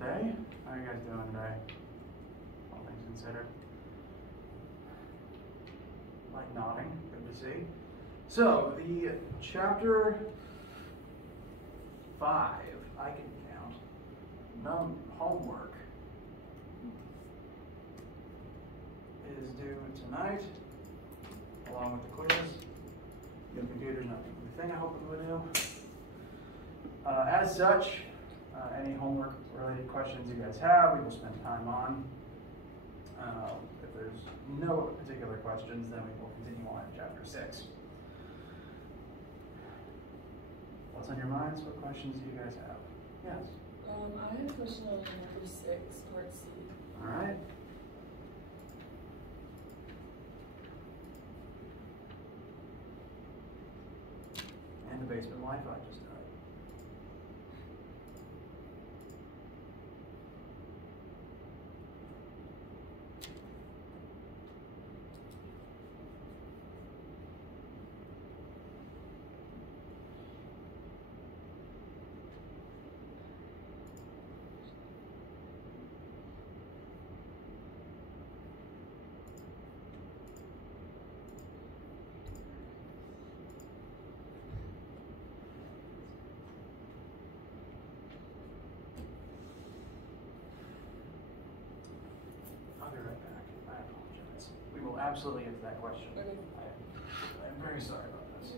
today. How are you guys doing today? All things considered. Like nodding, good to see. So, the chapter 5, I can count, no homework, is due tonight, along with the quiz. Your computer's not doing the thing I hope it would do. As such, any homework related questions you guys have, we will spend time on. If there's no particular questions, then we will continue on to chapter 6. What's on your minds? What questions do you guys have? Yes? I have a question on chapter 6, part C. All right. And the basement Wi-Fi just died. I'll be right back. I apologize. We will absolutely get to that question. Okay. I'm very sorry about this.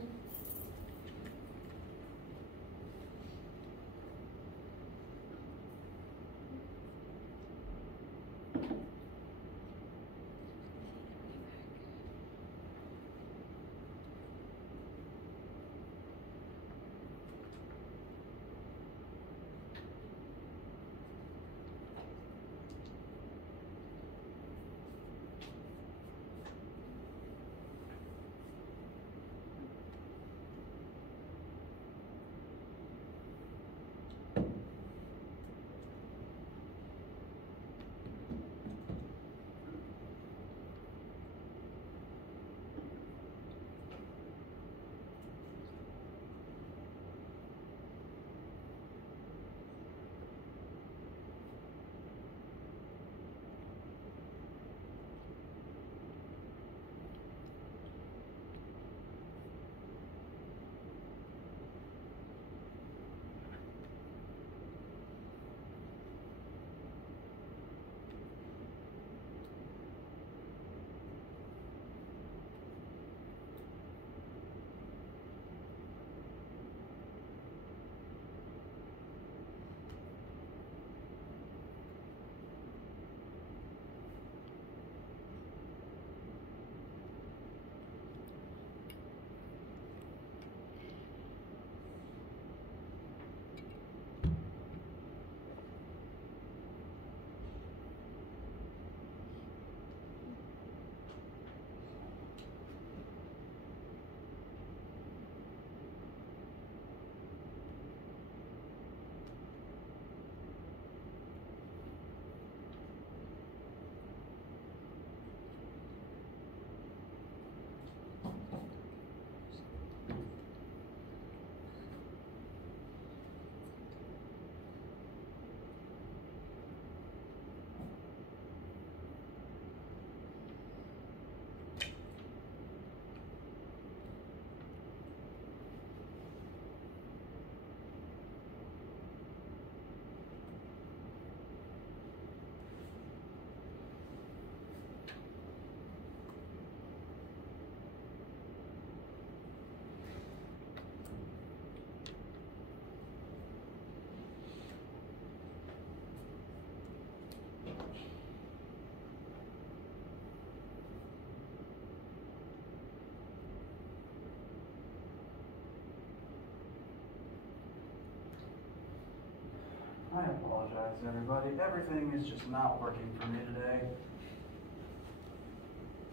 I apologize, everybody. Everything is just not working for me today.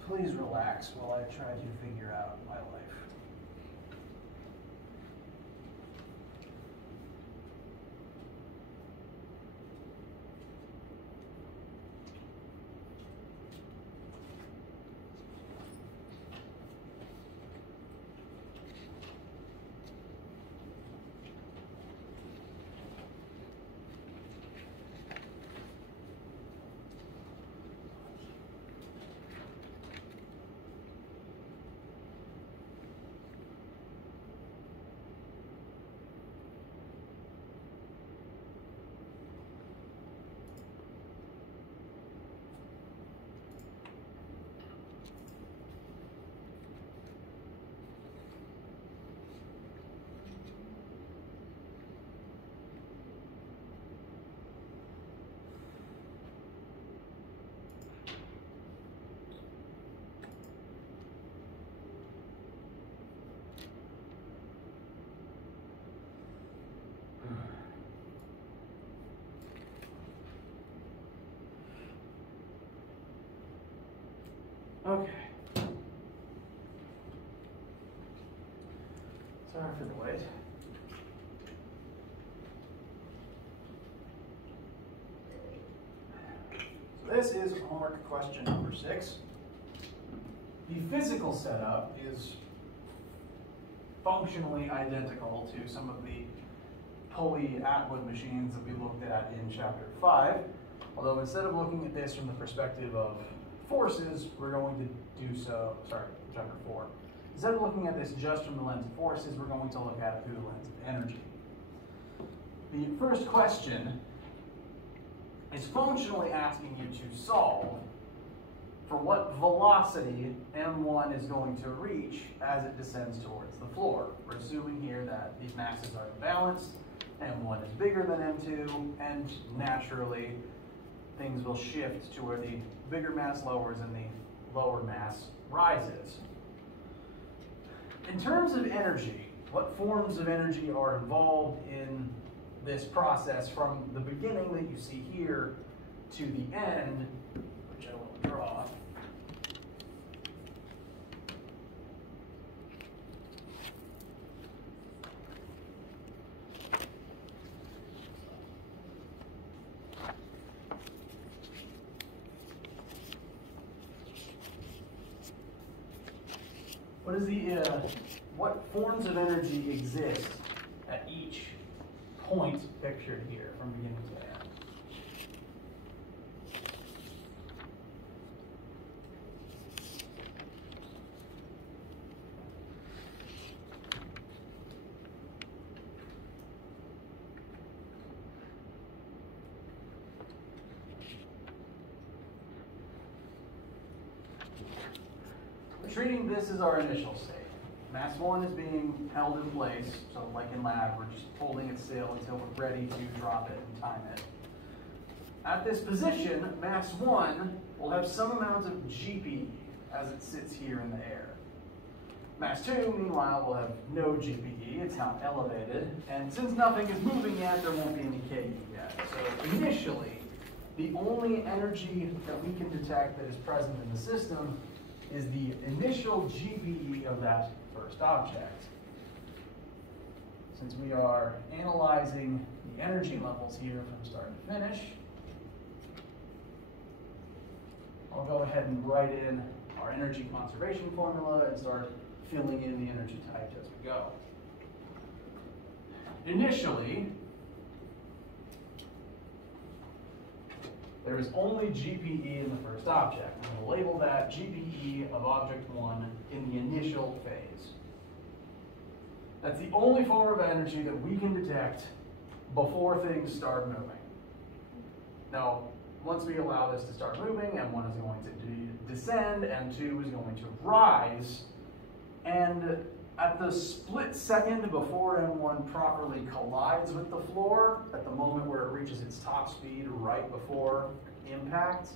Please relax while I try to figure out my life. Okay. Sorry for the wait. So this is homework question number 6. The physical setup is functionally identical to some of the pulley Atwood machines that we looked at in chapter 5. Although instead of looking at this from the perspective of forces, we're going to do so, chapter 4. Instead of looking at this just from the lens of forces, we're going to look at it through the lens of energy. The first question is functionally asking you to solve for what velocity M1 is going to reach as it descends towards the floor. We're assuming here that these masses are balanced, M1 is bigger than M2, and naturally things will shift to where the bigger mass lowers and the lower mass rises. In terms of energy, what forms of energy are involved in this process from the beginning that you see here to the end, which I will draw. What forms of energy exist at each point pictured here from beginning to end? We're treating this as our initial state. Mass 1 is being held in place, so like in lab, we're just holding it still until we're ready to drop it and time it. At this position, mass 1 will have some amount of GPE as it sits here in the air. Mass 2, meanwhile, will have no GPE, it's not elevated, and since nothing is moving yet, there won't be any KE yet. So initially, the only energy that we can detect that is present in the system is the initial GPE of that first object. Since we are analyzing the energy levels here from start to finish, I'll go ahead and write in our energy conservation formula and start filling in the energy types as we go. Initially, there is only GPE in the first object. I'm going to label that GPE of object 1 in the initial phase. That's the only form of energy that we can detect before things start moving. Now, once we allow this to start moving, M1 is going to descend, M2 is going to rise, and at the split second before M1 properly collides with the floor, at the moment where it reaches its top speed right before impact,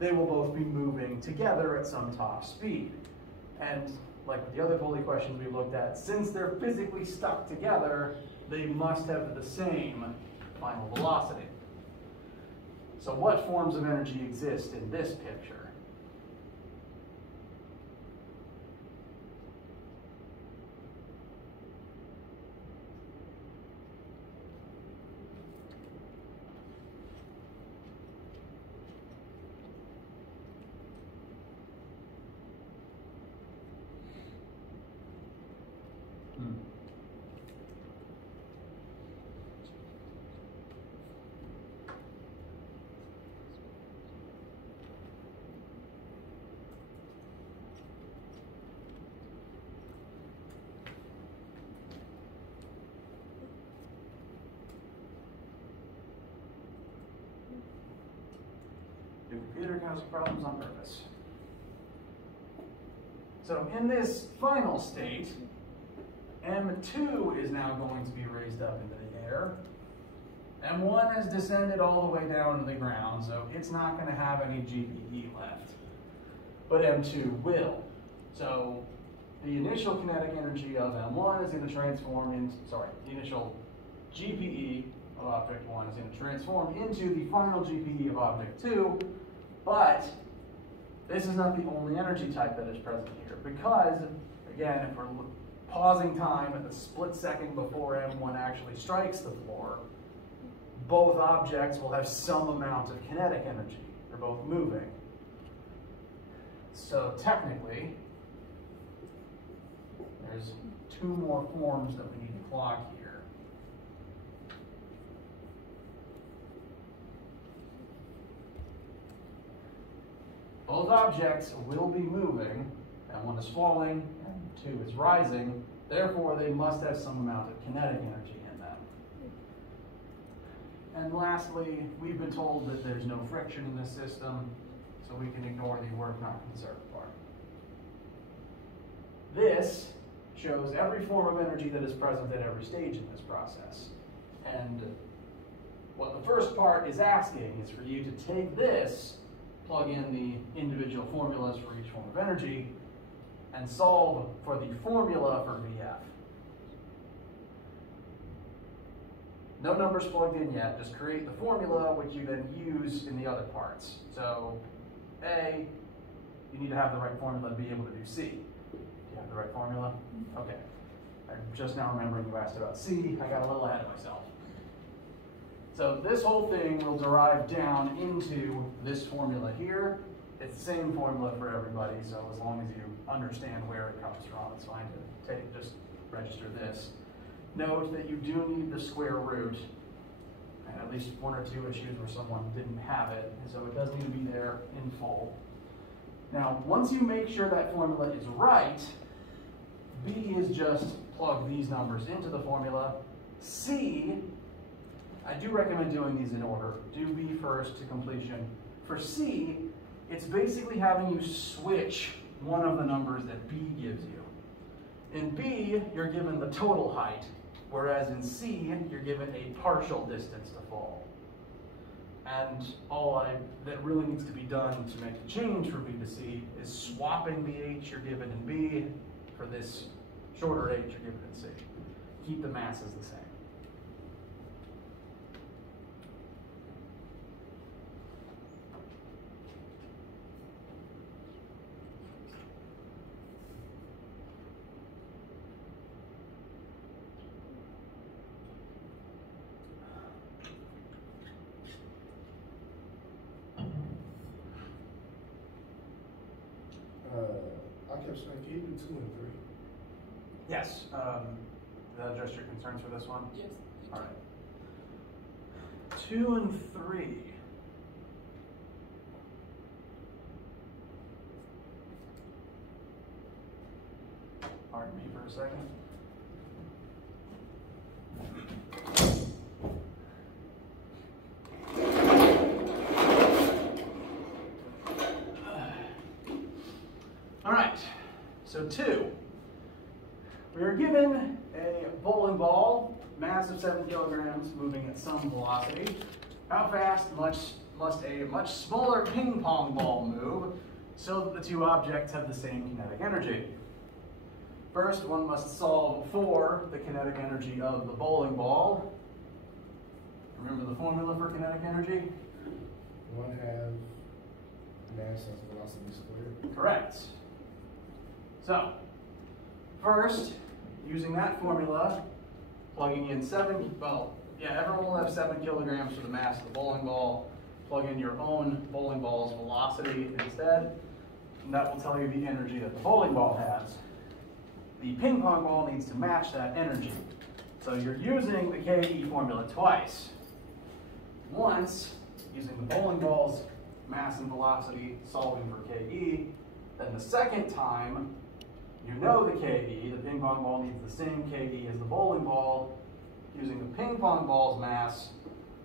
they will both be moving together at some top speed. And like with the other pulley questions we looked at, since they're physically stuck together, they must have the same final velocity. So what forms of energy exist in this picture? The computer causes problems on purpose. So in this final state, M2 is now going to be raised up into the air. M1 has descended all the way down to the ground, so it's not going to have any GPE left. But M2 will. So the initial kinetic energy of M1 is going to transform into, the initial GPE of object 1 is going to transform into the final GPE of object 2, but This is not the only energy type that is present here, because, again, if we're pausing time at the split second before M1 actually strikes the floor, both objects will have some amount of kinetic energy. They're both moving. So technically, there's two more forms that we need to clock here. Both objects will be moving, and one is falling, and two is rising. Therefore, they must have some amount of kinetic energy in them. And lastly, we've been told that there's no friction in this system, so we can ignore the work not conserved part. This shows every form of energy that is present at every stage in this process. And what the first part is asking is for you to take this, plug in the individual formulas for each form of energy, and solve for the formula for VF. No numbers plugged in yet, just create the formula which you then use in the other parts. So A, you need to have the right formula to be able to do C. Do you have the right formula? Okay. I'm just now remembering you asked about C. I got a little ahead of myself. So this whole thing will derive down into this formula here. It's the same formula for everybody, so as long as you understand where it comes from, it's fine to just register this. Note that you do need the square root, and at least one or two issues where someone didn't have it, and so it does need to be there in full. Now, once you make sure that formula is right, B is just plug these numbers into the formula. C, I do recommend doing these in order. Do B first to completion. For C, it's basically having you switch one of the numbers that B gives you. In B, you're given the total height, whereas in C, you're given a partial distance to fall. And all that really needs to be done to make a change from B to C is swapping the H you're given in B for this shorter H you're given in C. Keep the masses the same. I kept saying, can you do 2 and 3? Yes. Did that address your concerns for this one? Yes. All right. 2 and 3. Pardon me for a second. All right, so 2. We are given a bowling ball, mass of 7 kilograms, moving at some velocity. How fast must a much smaller ping pong ball move so that the two objects have the same kinetic energy? First, one must solve for the kinetic energy of the bowling ball. Remember the formula for kinetic energy? 1/2 mass times velocity squared. Correct. So, first, using that formula, plugging in everyone will have 7 kilograms for the mass of the bowling ball. Plug in your own bowling ball's velocity instead, and that will tell you the energy that the bowling ball has. The ping pong ball needs to match that energy. So you're using the KE formula twice. Once, using the bowling ball's mass and velocity, solving for KE. Then the second time, you know the KE, the ping pong ball needs the same KE as the bowling ball. Using the ping pong ball's mass,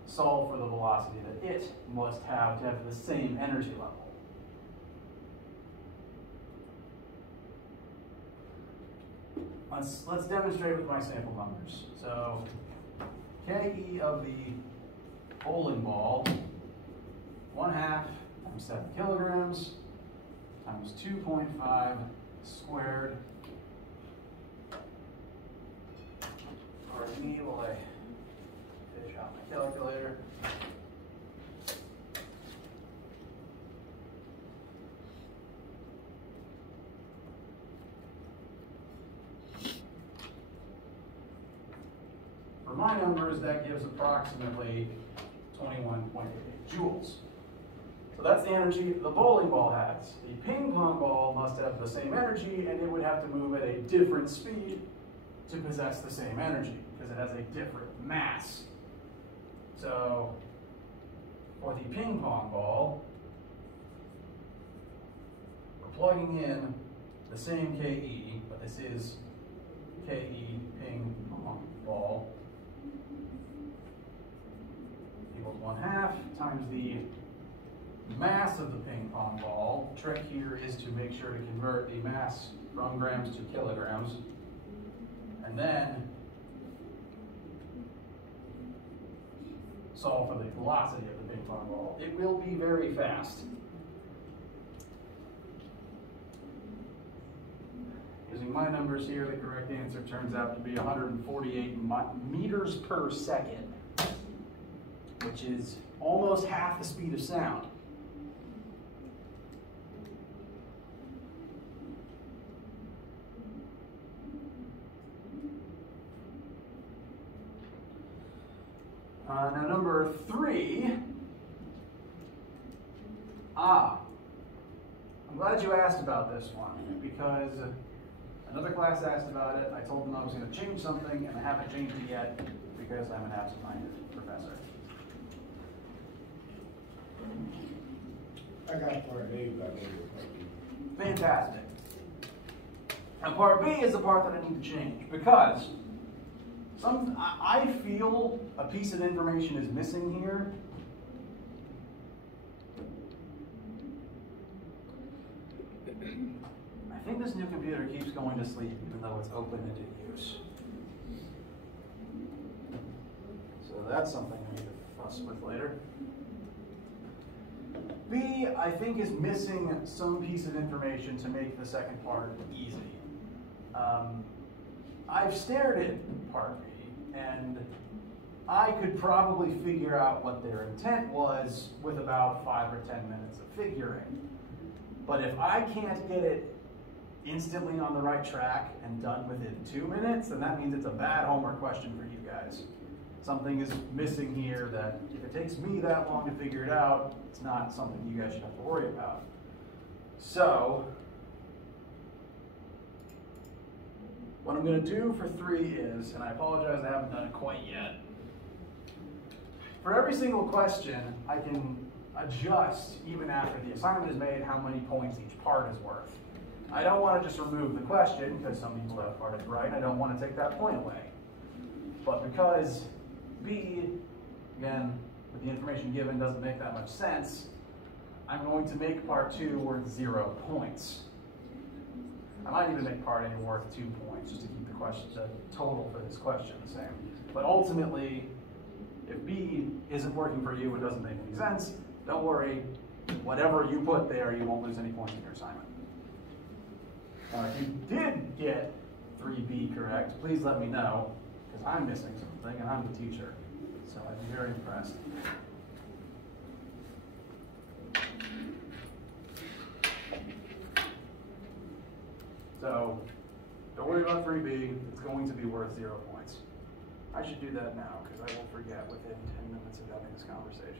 solve for the velocity that it must have to have the same energy level. Let's demonstrate with my sample numbers. So, KE of the bowling ball, 1/2 times 7 kilograms times 2.5 squared. Pardon me while I fish out my calculator. numbers, that gives approximately 21.88 joules. So that's the energy the bowling ball has. The ping pong ball must have the same energy, and it would have to move at a different speed to possess the same energy, because it has a different mass. So for the ping pong ball, we're plugging in the same KE, but this is KE ping pong ball equals 1/2 times the mass of the ping pong ball. The trick here is to make sure to convert the mass from grams to kilograms, and then solve for the velocity of the ping pong ball. It will be very fast. Using my numbers here, the correct answer turns out to be 148 meters per second, which is almost half the speed of sound. Now number 3, I'm glad you asked about this one, because another class asked about it. I told them I was going to change something, and I haven't changed it yet because I'm an absent-minded professor. I got part A, but I didn't get part B. Fantastic. And part B is the part that I need to change, because I feel a piece of information is missing here. I think this new computer keeps going to sleep even though it's open into use. So that's something I need to fuss with later. B, I think, is missing some piece of information to make the second part easy. I've stared at part B, and I could probably figure out what their intent was with about 5 or 10 minutes of figuring. But if I can't get it instantly on the right track and done within 2 minutes, then that means it's a bad homework question for you guys. Something is missing here that if it takes me that long to figure it out, it's not something you guys should have to worry about. So, what I'm going to do for 3 is, and I apologize I haven't done it quite yet, for every single question I can adjust, even after the assignment is made, how many points each part is worth. I don't want to just remove the question, because some people have part is right, I don't want to take that point away. But because B, again, with the information given, doesn't make that much sense, I'm going to make part 2 worth 0 points. I might even make part A worth 2 points, just to keep the total for this question the same. But ultimately, if B isn't working for you and doesn't make any sense, don't worry. Whatever you put there, you won't lose any points in your assignment. Now, if you did get 3B correct, please let me know, because I'm missing something and I'm the teacher. So I'd be very impressed. So, don't worry about 3B, it's going to be worth 0 points. I should do that now, because I will forget within 10 minutes of having this conversation.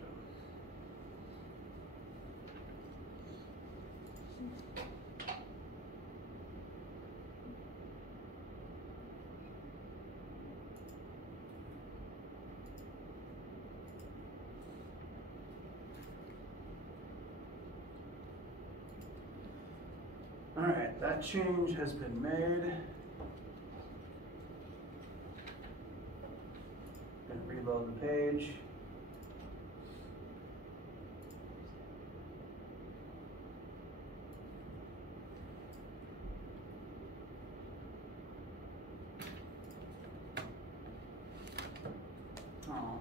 All right, that change has been made. Going to reload the page. Oh.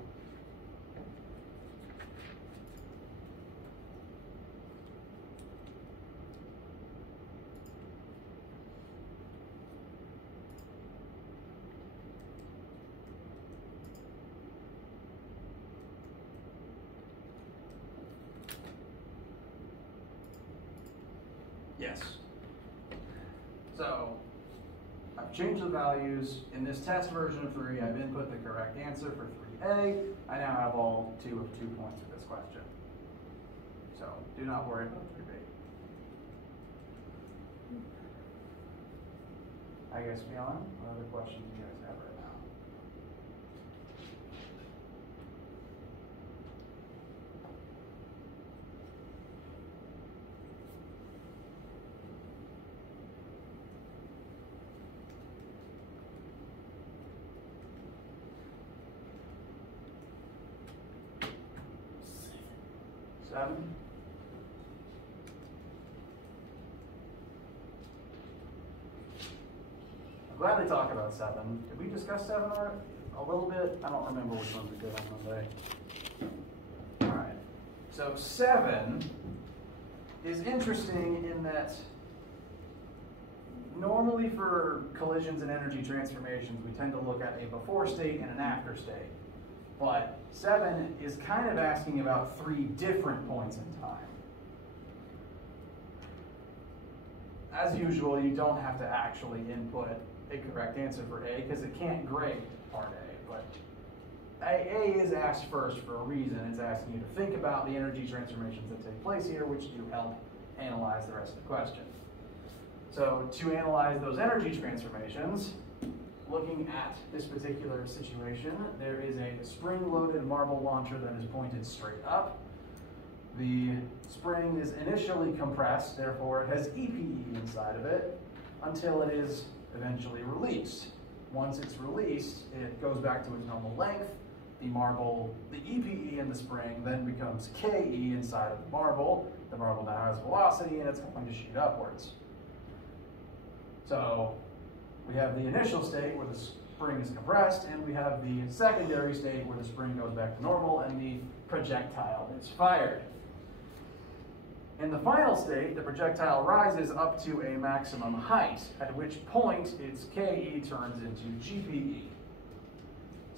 Yes. So, I've changed the values. In this test version of 3, I've input the correct answer for 3A. I now have all 2 of 2 points for this question. So do not worry about 3B. I guess beyond, what other questions do you guys have right now? Seven? I'm glad they talk about 7. Did we discuss 7 already? A little bit? I don't remember which ones we did on Monday. Alright. So 7 is interesting in that normally for collisions and energy transformations, we tend to look at a before state and an after state. But 7 is kind of asking about 3 different points in time. As usual, you don't have to actually input a correct answer for A because it can't grade part A, but A is asked first for a reason. It's asking you to think about the energy transformations that take place here, which do help analyze the rest of the question. So to analyze those energy transformations, looking at this particular situation, there is a spring-loaded marble launcher that is pointed straight up. The spring is initially compressed, therefore it has EPE inside of it until it is eventually released. Once it's released, it goes back to its normal length. The EPE in the spring then becomes KE inside of the marble. The marble now has velocity and it's going to shoot upwards. So we have the initial state where the spring is compressed, and we have the secondary state where the spring goes back to normal and the projectile is fired. In the final state, the projectile rises up to a maximum height, at which point its KE turns into GPE.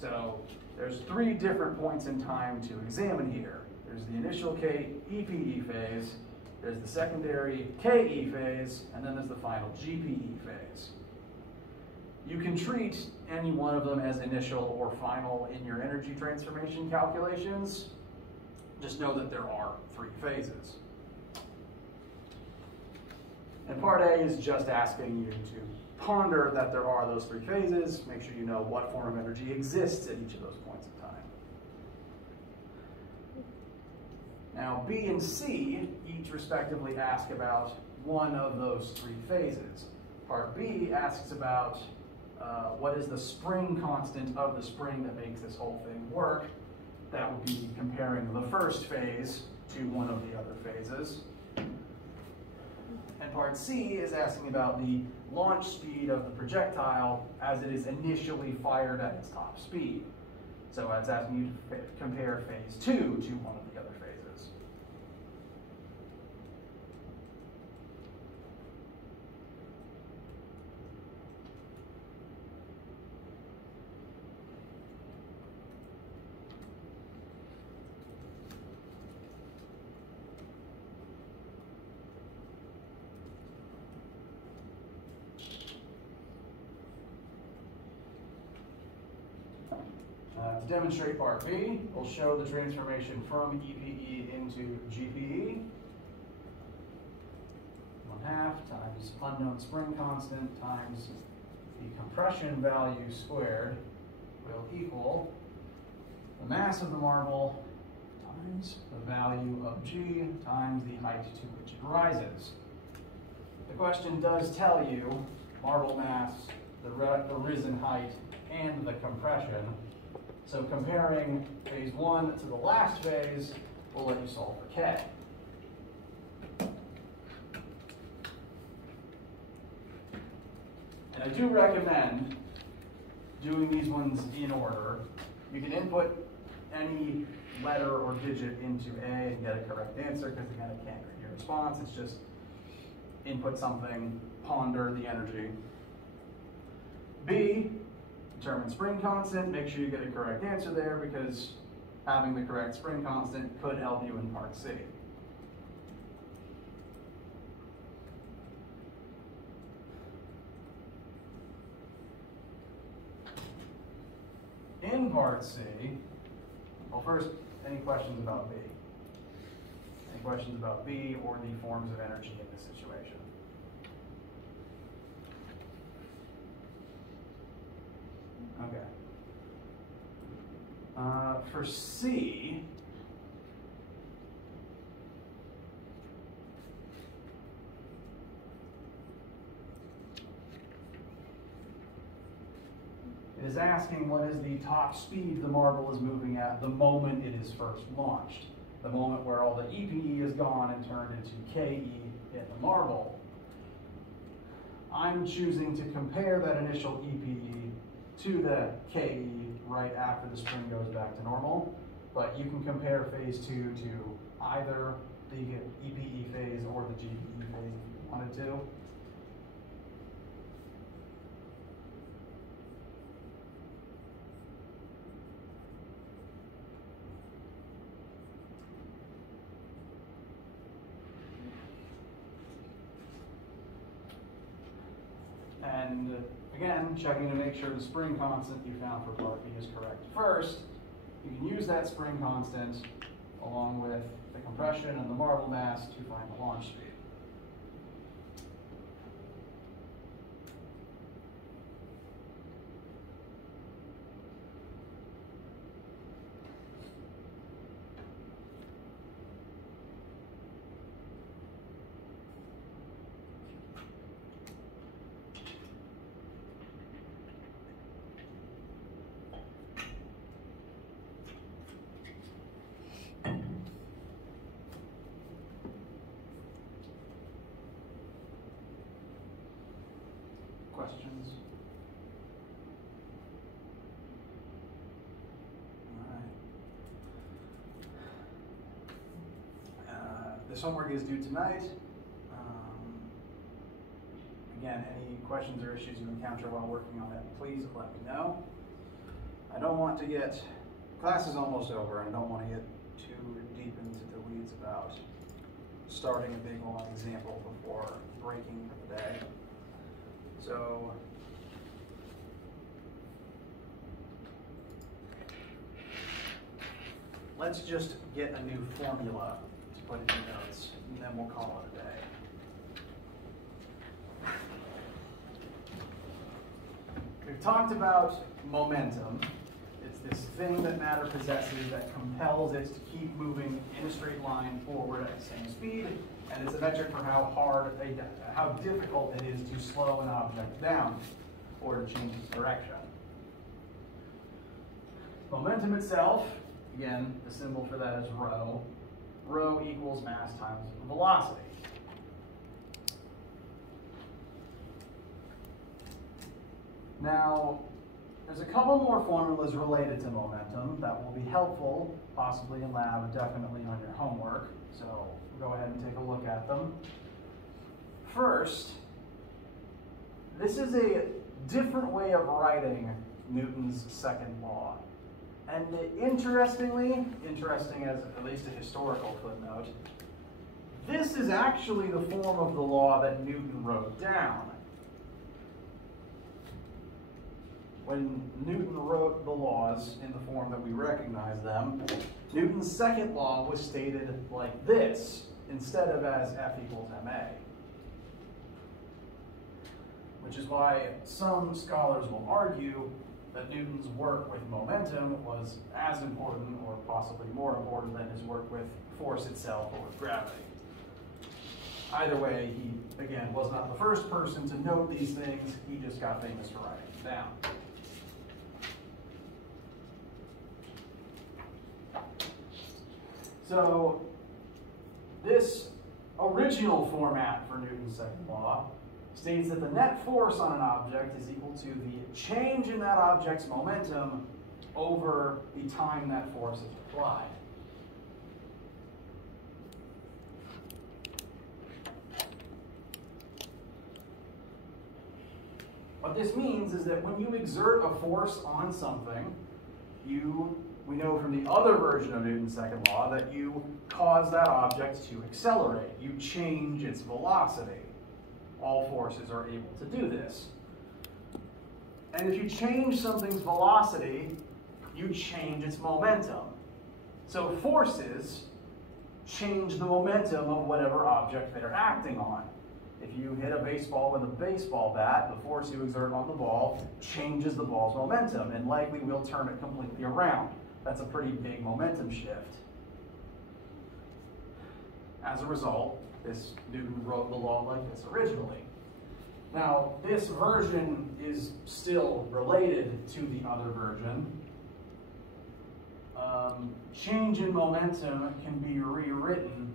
So there's 3 different points in time to examine here. There's the initial EPE phase, there's the secondary KE phase, and then there's the final GPE phase. You can treat any one of them as initial or final in your energy transformation calculations. Just know that there are 3 phases. And part A is just asking you to ponder that there are those 3 phases. Make sure you know what form of energy exists at each of those points in time. Now, B and C each respectively ask about one of those 3 phases. Part B asks about what is the spring constant of the spring that makes this whole thing work. That would be comparing the first phase to one of the other phases. And part C is asking about the launch speed of the projectile as it is initially fired at its top speed. So it's asking you to compare phase 2 to one of the other phases. To demonstrate part B, we'll show the transformation from EPE into GPE. 1/2 times unknown spring constant times the compression value squared will equal the mass of the marble times the value of G times the height to which it rises. The question does tell you marble mass, the risen height, and the compression. So comparing phase 1 to the last phase will let you solve for K. And I do recommend doing these ones in order. You can input any letter or digit into A and get a correct answer, because again, it can't read your response. It's just input something, ponder the energy. B, determine spring constant. Make sure you get a correct answer there, because having the correct spring constant could help you in part C. in part C, well first, any questions about B? Any questions about B or the forms of energy in this situation? Okay. For C, it is asking what is the top speed the marble is moving at the moment it is first launched. The moment where all the EPE is gone and turned into KE in the marble. I'm choosing to compare that initial EPE to the KE right after the spring goes back to normal, but you can compare phase 2 to either the EPE phase or the GPE phase if you wanted to. And again, checking to make sure the spring constant you found for part B is correct. First, you can use that spring constant along with the compression and the marble mass to find the launch speed. Questions? All right. This homework is due tonight. Again, any questions or issues you encounter while working on it, please let me know. I don't want to get, class is almost over, and I don't want to get too deep into the weeds about starting a big long example before breaking for the day. So, let's just get a new formula to put in your notes, and then we'll call it a day. We've talked about momentum. It's this thing that matter possesses that compels it to keep moving in a straight line forward at the same speed, and it's a metric for how difficult it is to slow an object down or to change its direction. Momentum itself, again, the symbol for that is rho. Rho equals mass times velocity. Now, there's a couple more formulas related to momentum that will be helpful, possibly in lab, definitely on your homework. So go ahead and take a look at them. First, this is a different way of writing Newton's second law. And interestingly, interesting as at least a historical footnote, this is actually the form of the law that Newton wrote down. When Newton wrote the laws in the form that we recognize them, Newton's second law was stated like this, instead of as F equals ma. Which is why some scholars will argue that Newton's work with momentum was as important, or possibly more important, than his work with force itself or with gravity. Either way, he, again, was not the first person to note these things, he just got famous for writing them down. So, this original format for Newton's second law states that the net force on an object is equal to the change in that object's momentum over the time that force is applied. What this means is that when you exert a force on something, we know from the other version of Newton's second law that you cause that object to accelerate. You change its velocity. All forces are able to do this. And if you change something's velocity, you change its momentum. So forces change the momentum of whatever object they're acting on. If you hit a baseball with a baseball bat, the force you exert on the ball changes the ball's momentum and likely will turn it completely around. That's a pretty big momentum shift. As a result, Newton wrote the law like this originally. Now, this version is still related to the other version. Change in momentum can be rewritten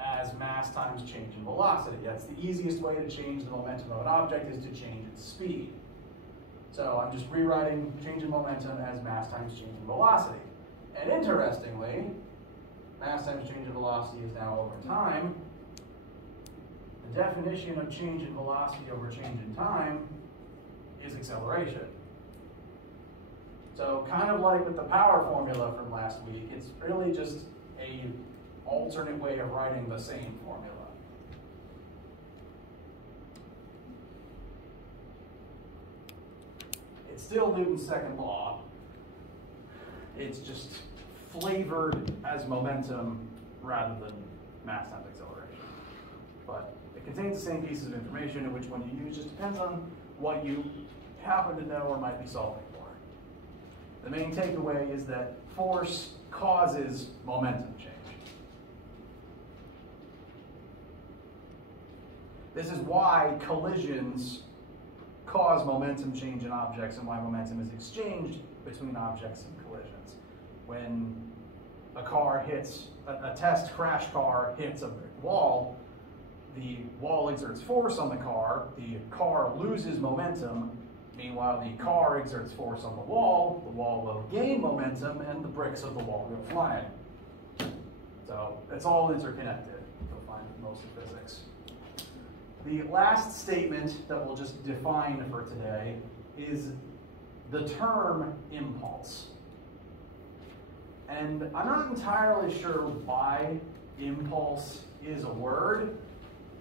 as mass times change in velocity. That's the easiest way to change the momentum of an object, is to change its speed. So I'm just rewriting change in momentum as mass times change in velocity. And interestingly, mass times change in velocity is now over time. The definition of change in velocity over change in time is acceleration. So kind of like with the power formula from last week, it's really just an alternate way of writing the same formula. It's still Newton's second law. It's just flavored as momentum rather than mass times acceleration. But it contains the same pieces of information, and which one you use just depends on what you happen to know or might be solving for. The main takeaway is that force causes momentum change. This is why collisions cause momentum change in objects and why momentum is exchanged between objects and collisions. When a test crash car hits a brick wall, the wall exerts force on the car loses momentum. Meanwhile, the car exerts force on the wall will gain momentum, and the bricks of the wall go flying. So it's all interconnected. You'll find most of physics. The last statement that we'll just define for today is the term impulse. And I'm not entirely sure why impulse is a word,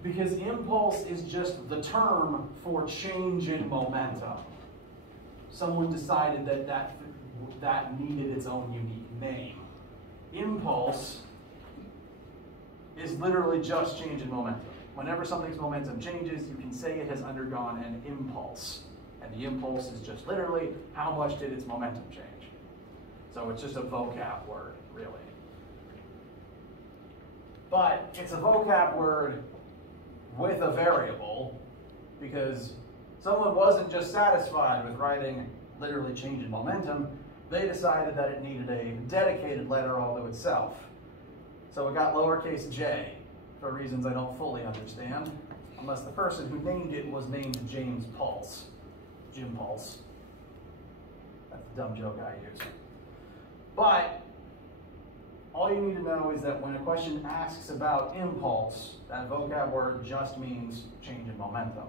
because impulse is just the term for change in momentum. Someone decided that needed its own unique name. Impulse is literally just change in momentum. Whenever something's momentum changes, you can say it has undergone an impulse. And the impulse is just literally how much did its momentum change. So it's just a vocab word, really. But it's a vocab word with a variable, because someone wasn't just satisfied with writing literally change in momentum. They decided that it needed a dedicated letter all to itself. So it got lowercase j for reasons I don't fully understand, unless the person who named it was named James Pulse. Jim Pulse. That's the dumb joke I use. But all you need to know is that when a question asks about impulse, that vocab word just means change in momentum.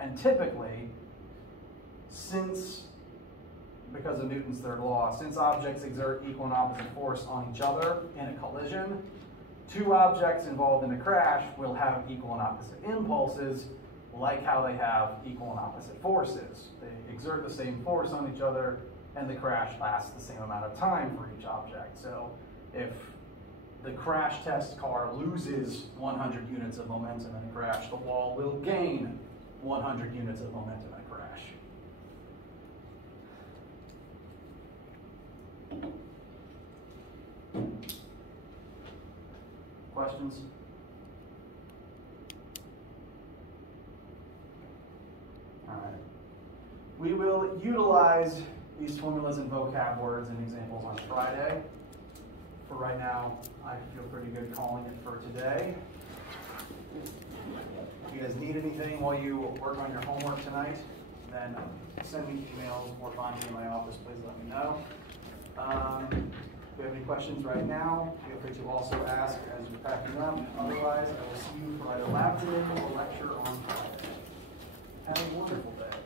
And typically, because of Newton's third law, since objects exert equal and opposite force on each other in a collision, two objects involved in a crash will have equal and opposite impulses, like how they have equal and opposite forces. They exert the same force on each other, and the crash lasts the same amount of time for each object. So if the crash test car loses 100 units of momentum in a crash, the wall will gain 100 units of momentum in a crash. Questions? All right. We will utilize these formulas and vocab words and examples on Friday. For right now, I feel pretty good calling it for today. If you guys need anything while you work on your homework tonight, then send me emails or find me in my office. Please let me know. If you have any questions right now, feel free to also ask as you're packing up. Otherwise, I will see you for either lab today or lecture on Friday. Have a wonderful day.